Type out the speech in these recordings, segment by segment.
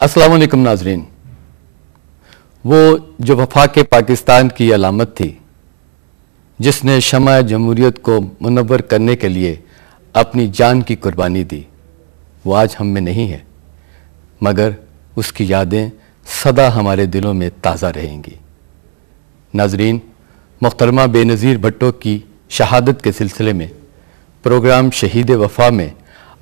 अस्सलाम वालेकुम नाजरीन। वो जो वफाक पाकिस्तान की अलामत थी, जिसने शमा जमहूरियत को मुनव्वर करने के लिए अपनी जान की कुर्बानी दी, वो आज हम में नहीं है, मगर उसकी यादें सदा हमारे दिलों में ताज़ा रहेंगी। नाजरीन, मुहतरमा बेनज़ीर भुट्टो की शहादत के सिलसिले में प्रोग्राम शहीद वफा में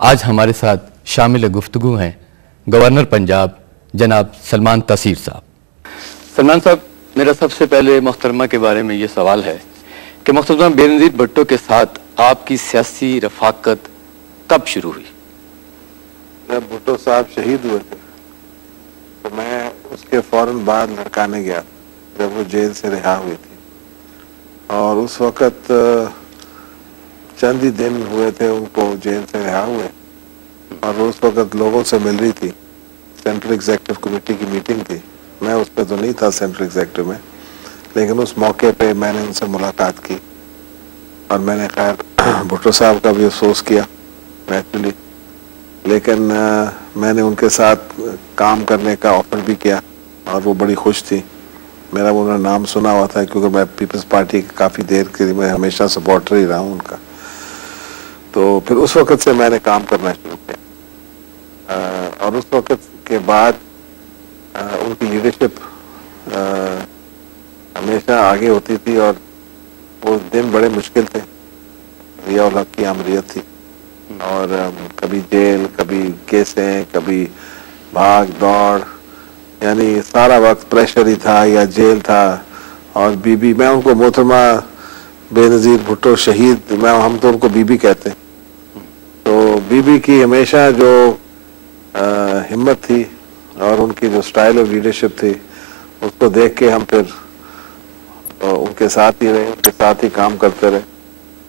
आज हमारे साथ शामिल गुफ्तगू हैं गवर्नर पंजाब जनाब सलमान तासीर साहब। सलमान साहब, मेरा सबसे पहले मुहतरमा के बारे में ये सवाल है कि मुहतरमा बेनज़ीर भुट्टो के साथ आपकी सियासी रफ़ाकत कब शुरू हुई? जब भुट्टो साहब शहीद हुए थे तो मैं उसके फ़ौरन बाद लड़काने गया, जब वो जेल से रिहा हुई थी, और उस वक़्त चंद ही दिन हुए थे उनको जेल से रिहा हुए, और उस वक़्त लोगों से मिल रही थी। सेंट्रल एग्जीक्यूटिव कमेटी की मीटिंग थी, मैं उस पर तो नहीं था सेंट्रल एग्जीक्यूटिव में, लेकिन उस मौके पे मैंने उनसे मुलाकात की और मैंने खैर भुट्टो साहब का भी अफसोस किया नेचुरली, लेकिन मैंने उनके साथ काम करने का ऑफर भी किया और वो बड़ी खुश थी। मेरा वो उन्होंने नाम सुना हुआ था क्योंकि मैं पीपल्स पार्टी की काफ़ी देर के लिए मैं हमेशा सपोर्टर ही रहा हूँ उनका। तो फिर उस वक़्त से मैंने काम करना शुरू किया, और उस वक़्त के बाद उनकी लीडरशिप हमेशा आगे होती थी और वो दिन बड़े मुश्किल थे। रिया-उल हक की आमरीत थी और कभी जेल, कभी केसें, कभी भाग दौड़, यानी सारा वक्त प्रेशर ही था या जेल था। और बीबी, मैं उनको मोहतरमा बेनज़ीर भुट्टो शहीद, हम तो उनको बीबी कहते हैं, तो बीबी की हमेशा जो हिम्मत थी और उनकी जो स्टाइल ऑफ लीडरशिप थी, उसको देख के हम फिर उनके साथ ही रहे, उनके साथ ही काम करते रहे।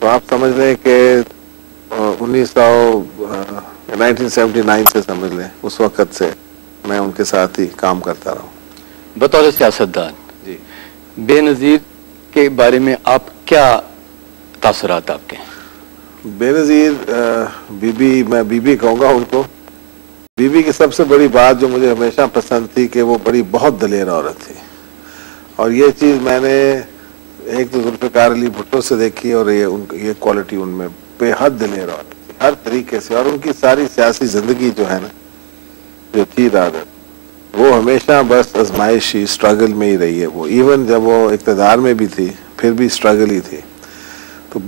तो आप समझ लें कि 1979 से समझ लें, उस वक़्त से मैं उनके साथ ही काम करता रहा हूँ। बतौर सियासतदान जी, बेनज़ीर के बारे में आप क्या तासुरात आपके? बेनज़ीर बीबी, मैं बीबी कहूँगा उनको। बीबी की सबसे बड़ी बात जो मुझे हमेशा पसंद थी कि वो बड़ी बहुत दलेर औरत थी, और ये चीज़ मैंने एक तो जुल्फ़िकार अली भुट्टो से देखी, और ये क्वालिटी उनमें बेहद दलेर औरत थी हर तरीके से। और उनकी सारी सियासी ज़िंदगी जो है ना, जो थी आदत, वो हमेशा बस आजमाइशी स्ट्रगल में ही रही है। वो इवन जब वो इक़्तिदार में भी थी फिर भी स्ट्रगल ही थी। तो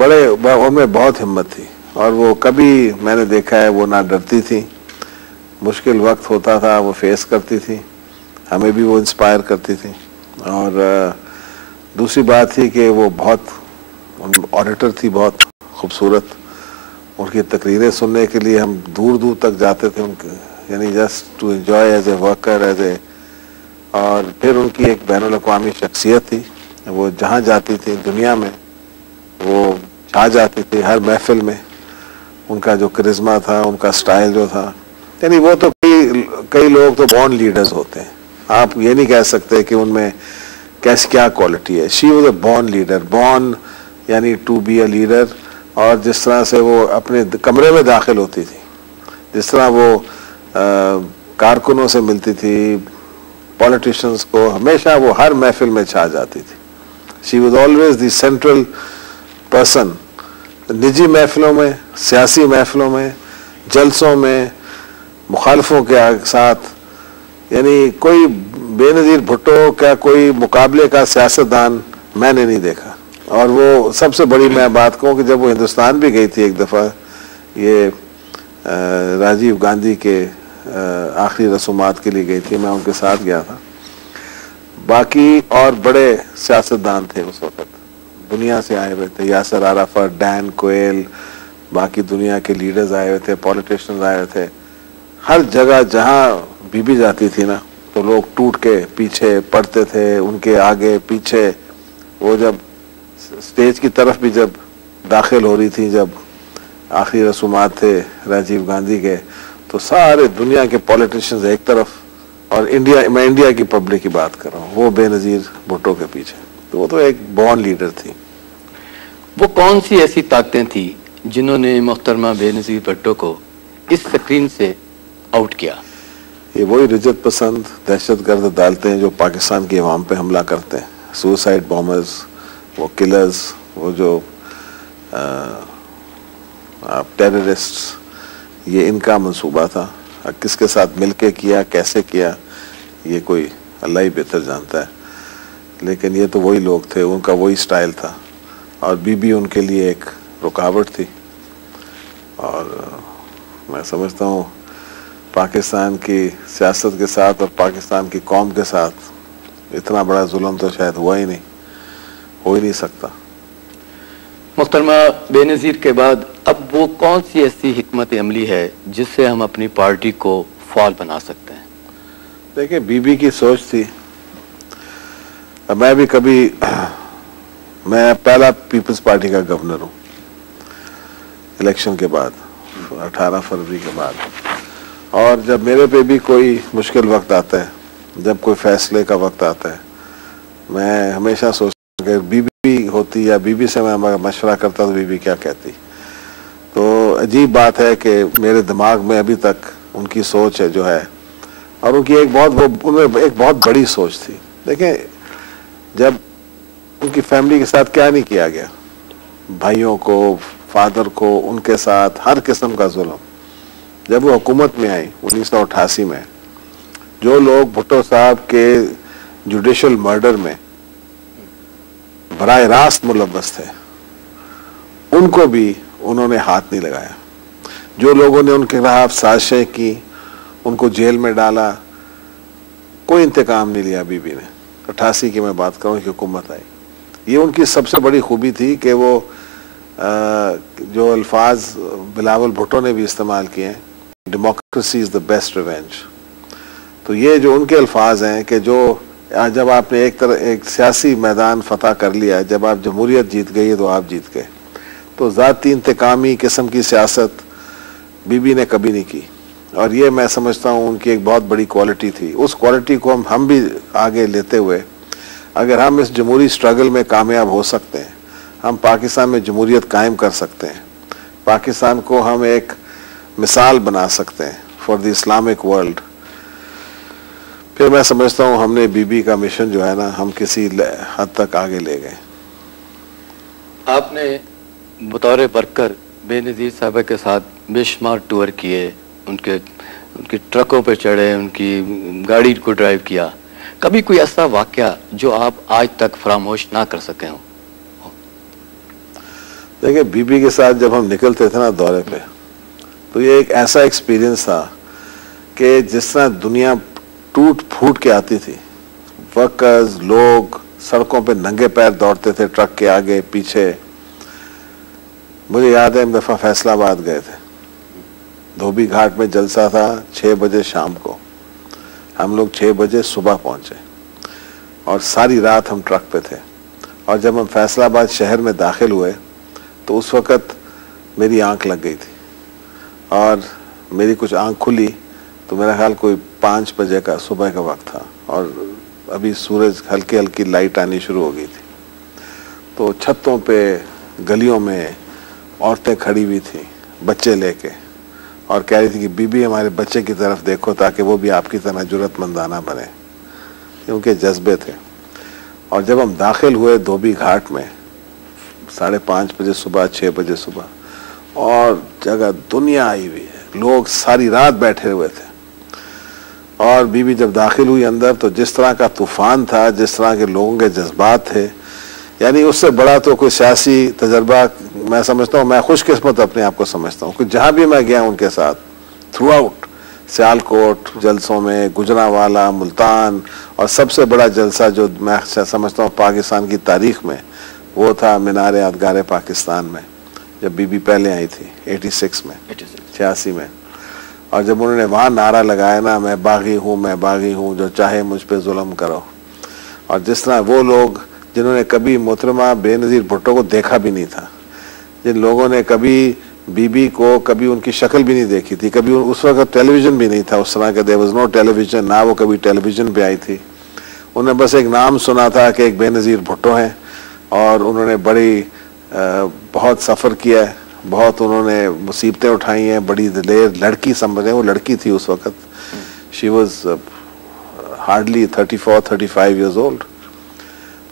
उनमें बहुत हिम्मत थी, और वो कभी मैंने देखा है वो ना डरती थी, मुश्किल वक्त होता था वो फेस करती थी, हमें भी वो इंस्पायर करती थी। और दूसरी बात थी कि वो बहुत ऑडिटर थी, बहुत खूबसूरत। उनकी तकरीरें सुनने के लिए हम दूर दूर तक जाते थे उनके, यानी just to enjoy as a worker और फिर उनकी एक बैनुल अक़वामी शख्सियत थी, वो जहाँ जाती थी दुनिया में वो छा जाती थी हर महफिल में। उनका जो करिश्मा था, उनका स्टाइल जो था, यानी वो तो कई लोग तो बॉर्न लीडर्स होते हैं, आप ये नहीं कह सकते कि उनमें क्या क्वालिटी है। She was a born leader, born यानी टू बी अ लीडर। और जिस तरह से वो अपने कमरे में दाखिल होती थी, जिस तरह वो कारकुनों से मिलती थी, पॉलिटिशियंस को, हमेशा वो हर महफिल में छा जाती थी। She was always the central person, निजी महफिलों में, सियासी महफिलों में, जलसों में, मुखालफों के साथ, यानी कोई बेनज़ीर भुट्टो का कोई मुकाबले का सियासतदान मैंने नहीं देखा। और वो सबसे बड़ी मैं बात कहूँ कि जब वो हिंदुस्तान भी गई थी एक दफ़ा, ये राजीव गांधी के आखिरी रसूमात के लिए गई थी, मैं उनके साथ गया था। बाकी और बड़े सियासतदान थे उस वक़्त, दुनिया से आए हुए थे, यासर अराफत, डैन कोयल, बाकी दुनिया के लीडर्स आए हुए थे, पॉलिटिशियंस आए हुए थे। हर जगह जहाँ बीबी जाती थी ना, तो लोग टूट के पीछे पड़ते थे, उनके आगे पीछे। वो जब स्टेज की तरफ भी जब दाखिल हो रही थी, जब आखिरी रसूमात थे राजीव गांधी के, तो सारे दुनिया के पॉलिटिशियंस एक तरफ, और मैं इंडिया की पब्लिक की बात कर रहा हूँ, वो बेनज़ीर भुट्टो के पीछे। तो वो तो एक बॉर्न लीडर थी। वो कौन सी ऐसी ताकतें थी जिन्होंने मुहतरमा बेनज़ीर भुट्टो को इस स्क्रीन से आउट किया? ये वही रिजत पसंद दहशतगर्द अदालतें हैं जो पाकिस्तान की अवाम पे हमला करते हैं, सुसाइड बॉम्बर्स, वो किलर्स, वो जो टेररिस्ट्स, ये इनका मंसूबा था। किसके साथ मिलके किया, कैसे किया, ये कोई अल्लाह ही बेहतर जानता है, लेकिन ये तो वही लोग थे, उनका वही स्टाइल था और बीबी उनके लिए एक रुकावट थी। और मैं समझता हूँ पाकिस्तान की सियासत के साथ और पाकिस्तान की कौम के साथ इतना बड़ा जुल्म तो शायद हुआ ही नहीं, हो ही नहीं सकता। मुहतरमा बेनज़ीर के बाद अब वो कौन सी ऐसी हिकमत अमली है जिससे हम अपनी पार्टी को फाल बना सकते हैं? देखिए, बीबी की सोच थी, मैं भी कभी, मैं पहला पीपल्स पार्टी का गवर्नर हूँ इलेक्शन के बाद, 18 फरवरी के बाद, और जब मेरे पे भी कोई मुश्किल वक्त आता है, जब कोई फैसले का वक्त आता है, मैं हमेशा सोचता हूँ कि बीबी होती या बीबी से मैं मशवरा करता तो बीबी क्या कहती। तो अजीब बात है कि मेरे दिमाग में अभी तक उनकी सोच है जो है, और उनकी एक उनमें एक बहुत बड़ी सोच थी। देखें, जब उनकी फैमिली के साथ क्या नहीं किया गया, भाइयों को, फादर को, उनके साथ हर किस्म का जुल्म। जब वो हुकूमत में आई 1988 में, जो लोग भुट्टो साहब के जुडिशल मर्डर में बराह रास्त मुलव्वस थे, उनको भी उन्होंने हाथ नहीं लगाया। जो लोगों ने उनके खिलाफ साजिशें की, उनको जेल में डाला, कोई इंतकाम नहीं लिया बीबी ने। 88 की मैं बात करूं कि हुकूमत आई, ये उनकी सबसे बड़ी खूबी थी कि वो जो अल्फाज बिलावल भुट्टो ने भी इस्तेमाल किए हैं, democracy is the best revenge. तो ये जो उनके अल्फाज हैं कि जो जब आपने एक सियासी मैदान फतह कर लिया, जब आप जमहूरियत जीत गई तो आप जीत गए, तो ज़ाती इंतकामी किस्म की सियासत बीबी ने कभी नहीं की। और ये मैं समझता हूँ उनकी एक बहुत बड़ी क्वालिटी थी। उस क्वालिटी को हम भी आगे लेते हुए, अगर हम इस जमहूरी स्ट्रगल में कामयाब हो सकते हैं, हम पाकिस्तान में जमहूरियत कायम कर सकते हैं, पाकिस्तान को हम एक मिसाल बना सकते हैं फॉर द इस्लामिक वर्ल्ड, फिर मैं समझता हूँ हमने बीबी का मिशन जो है ना, हम किसी हद तक आगे ले गए। आपने बतौर वर्कर बेनज़ीर साहब के साथ बेशुमार टूर किए, उनकी ट्रकों पे चढ़े, उनकी गाड़ी को ड्राइव किया। कभी कोई ऐसा वाकया जो आप आज तक फरामोश ना कर सके हों? देखिए, बीबी के साथ जब हम निकलते थे ना दौरे पे, तो ये एक ऐसा एक्सपीरियंस था कि जिस तरह दुनिया टूट फूट के आती थी, वर्कर्स, लोग सड़कों पे नंगे पैर दौड़ते थे, ट्रक के आगे पीछे। मुझे याद है एक दफ़ा फैसलाबाद गए थे, धोबी घाट में जलसा था 6 बजे शाम को, हम लोग 6 बजे सुबह पहुंचे और सारी रात हम ट्रक पे थे। और जब हम फैसलाबाद शहर में दाखिल हुए तो उस वक़्त मेरी आंख लग गई थी, और मेरी कुछ आंख खुली तो मेरा ख्याल कोई 5 बजे का सुबह का वक्त था, और अभी सूरज हल्की हल्की लाइट आनी शुरू हो गई थी। तो छतों पे, गलियों में औरतें खड़ी हुई थी बच्चे लेके, और कह रही थी कि बीबी हमारे बच्चे की तरफ देखो ताकि वो भी आपकी तरह जुर्रतमंदाना बने। उनके जज्बे थे। और जब हम दाखिल हुए धोबी घाट में 5:30 बजे सुबह, 6 बजे सुबह, और जगह दुनिया आई हुई है, लोग सारी रात बैठे हुए थे। और बीबी जब दाखिल हुई अंदर तो जिस तरह का तूफान था, जिस तरह के लोगों के जज्बात थे, यानी उससे बड़ा तो कोई सियासी तजर्बा मैं समझता हूँ, मैं खुशकिस्मत अपने आप को समझता हूँ कि जहाँ भी मैं गया उनके साथ थ्रू आउट, सियालकोट जलसों में, गुजरांवाला, मुल्तान, और सबसे बड़ा जलसा जो मैं समझता हूँ पाकिस्तान की तारीख में, वो था मीनार यादगार पाकिस्तान में, जब बीबी पहले आई थी 86 में, 86 में। और जब उन्होंने वहाँ नारा लगाया ना, मैं बागी हूँ, जो चाहे मुझ पे जुल्म करो। और जिस तरह वो लोग जिन्होंने कभी मोहतरमा बेनज़ीर भुट्टो को देखा भी नहीं था, जिन लोगों ने कभी बीबी को, कभी उनकी शक्ल भी नहीं देखी थी, कभी उस वक्त टेलीविज़न भी नहीं था उस तरह का, देयर वाज नो टेलीविज़न, ना वो कभी टेलीविज़न पे आई थी। उन्हें बस एक नाम सुना था कि एक बेनज़ीर भुट्टो हैं, और उन्होंने बहुत सफ़र किया है, बहुत उन्होंने मुसीबतें उठाई हैं, बड़ी दिलेर लड़की समझें, वो लड़की थी उस वक्त, she was hardly 34-35 years old.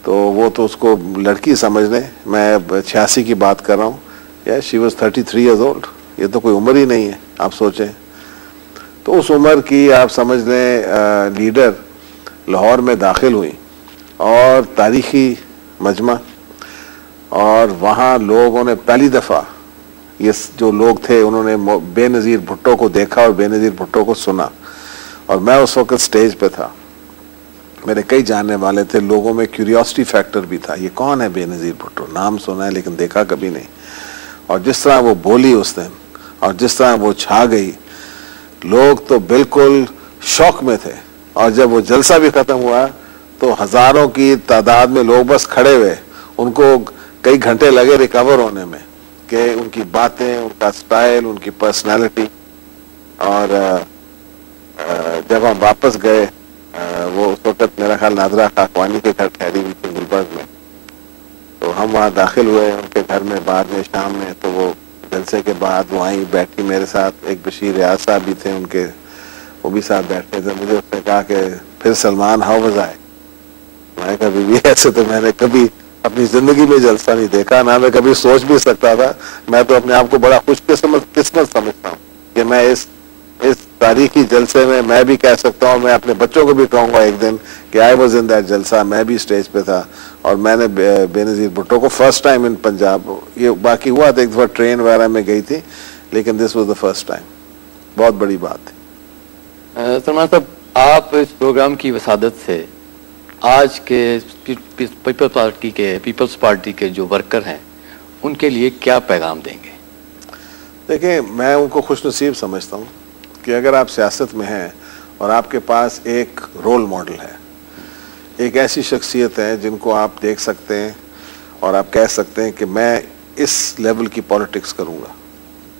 तो वो तो उसको लड़की समझ लें, मैं 86 की बात कर रहा हूँ, या शी वॉज 33 ईयर्स ओल्ड। ये तो कोई उम्र ही नहीं है, आप सोचें। तो उस उम्र की आप समझ लें लीडर लाहौर में दाखिल हुई और तारीखी मजमा, और वहाँ लोगों ने पहली दफ़ा, ये जो लोग थे उन्होंने बेनज़ीर भुट्टो को देखा और बेनज़ीर भुट्टो को सुना। और मैं उस वक्त स्टेज पे था, मेरे कई जानने वाले थे, लोगों में क्यूरियोसिटी फैक्टर भी था, ये कौन है बेनज़ीर भुट्टो, नाम सुना है लेकिन देखा कभी नहीं। और जिस तरह वो बोली उस दिन और जिस तरह वो छा गई, लोग तो बिल्कुल शौक में थे। और जब वो जलसा भी ख़त्म हुआ तो हज़ारों की तादाद में लोग बस खड़े हुए, उनको कई घंटे लगे रिकवर होने में, कि उनकी बातें, उनका स्टाइल, उनकी पर्सनालिटी। और जब हम वापस गए, वो उस वक्त मेरा ख्याल नादरा खाकवानी के घर ठहरी हुई थी गुलबर्ग में, तो हम वहाँ दाखिल हुए उनके घर में बाद में शाम में। तो वो जलसे के बाद वहीं बैठी मेरे साथ, एक बशीर रियाज साहब भी थे उनके, वो भी साथ बैठे थे। मुझे उसने कहा कि फिर सलमान हाउ वाज आई। मैंने कहा बीबी ऐसे तो मैंने कभी अपनी जिंदगी में जलसा नहीं देखा, ना मैं कभी सोच भी सकता था। मैं तो अपने आप को बड़ा खुशकिस्मत समझता हूँ कि मैं इस तारीखी जलसे में मैं भी कह सकता हूँ, मैं अपने बच्चों को भी कहूँगा एक दिन कि आई वाज इन दैट जलसा, मैं भी स्टेज पे था और मैंने बेनज़ीर भुट्टो को फर्स्ट टाइम इन पंजाब, ये बाकी हुआ था एक दफ़ा ट्रेन वगैरह में गई थी, लेकिन this was the first time. बहुत बड़ी बात थी। सलमान साहब, आप इस प्रोग्राम की वसादत से आज के पीपल्स पार्टी के जो वर्कर हैं उनके लिए क्या पैगाम देंगे? देखिए, मैं उनको खुशनसीब समझता हूँ कि अगर आप सियासत में हैं और आपके पास एक रोल मॉडल है, एक ऐसी शख्सियत है जिनको आप देख सकते हैं और आप कह सकते हैं कि मैं इस लेवल की पॉलिटिक्स करूँगा,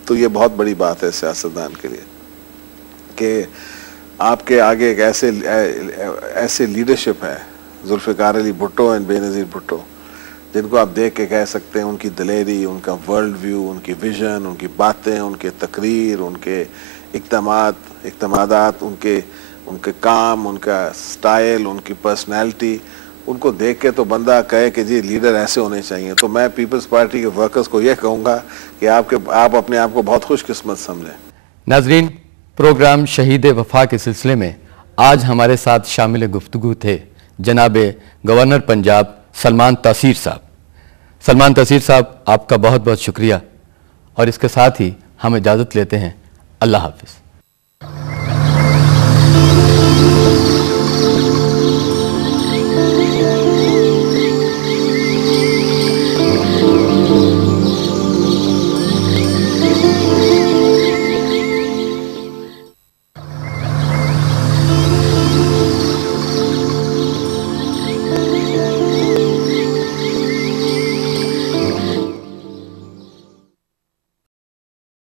तो ये बहुत बड़ी बात है सियासतदान के लिए कि आपके आगे एक ऐसे लीडरशिप है, जुल्फ़िकार अली भुट्टो एंड बेनज़ीर भुट्टो, जिनको आप देख के कह सकते हैं उनकी दिलेरी, उनका वर्ल्ड व्यू, उनकी विजन, उनकी बातें, उनके तकरीर, उनके इक़्तिमादात, उनके काम, उनका स्टाइल, उनकी पर्सनैलिटी, उनको देख के तो बंदा कहे कि जी लीडर ऐसे होने चाहिए। तो मैं पीपल्स पार्टी के वर्कर्स को यह कहूँगा कि आप अपने आप को बहुत खुशकिस्मत समझें। नाज़रीन, प्रोग्राम शहीद वफा के सिलसिले में आज हमारे साथ शामिल गुफ्तगू थे जनाब गवर्नर पंजाब सलमान तासीर साहब। सलमान तासीर साहब, आपका बहुत बहुत शुक्रिया और इसके साथ ही हम इजाज़त लेते हैं। अल्लाह हाफ़िज़।